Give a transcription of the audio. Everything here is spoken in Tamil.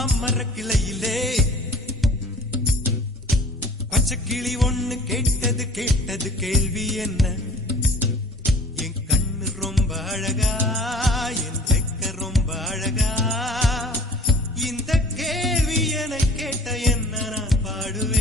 மாமர கிளையிலே பச்சை கிளி ஒண்ணு கேட்டது கேட்டது கேள்வி என்ன? என் கண்ணு ரொம்ப அழகா, என் ரெக்க ரொம்ப அழகா, இந்த கேள்வி என கேட்ட என்ன நான் பாடுவேன்.